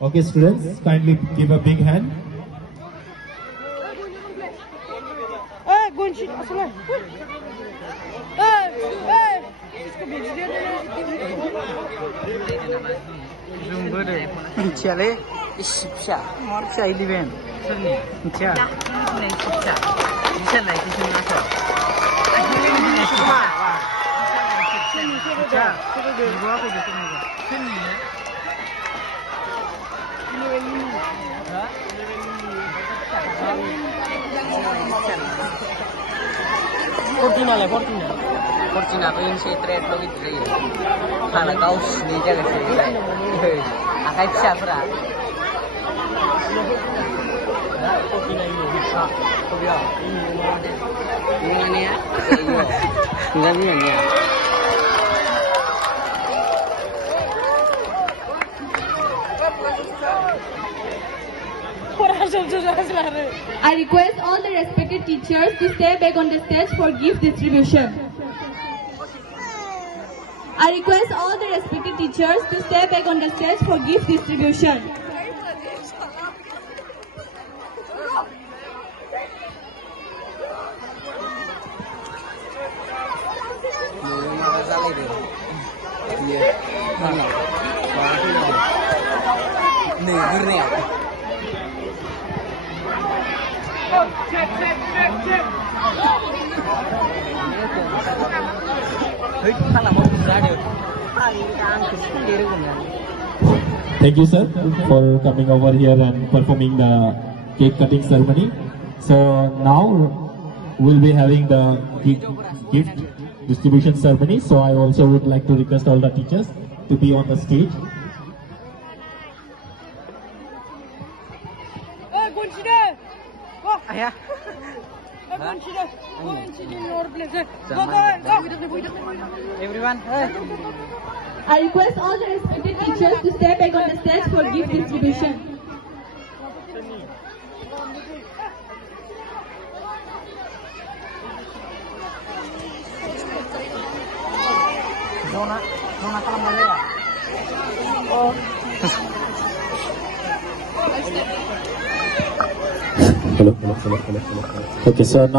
Okay, students, kindly give a big hand. Chale, isipsa, mar chai diben. Cha. Isipsa. Bisa naik di sini masuk. Cha. Gua aku di sini. Sini. Fortuna ko yung si thread lo with three. Hala kaus ni jaga sih. Akai siya pra. Fortuna ini bisa. Ini ni ya. Enggak ni ya. I request all the respected teachers to stay back on the stage for gift distribution. I request all the respected teachers to stay back on the stage for gift distribution. Thank you, sir, for coming over here and performing the cake cutting ceremony. So now we'll be having the gift distribution ceremony. So I also would like to request all the teachers to be on the stage. Ayah. Everyone. I request all the respected teachers to stay back on the stage for gift distribution. Zona kalam boleh ya? Oh. Hello. Okay, so now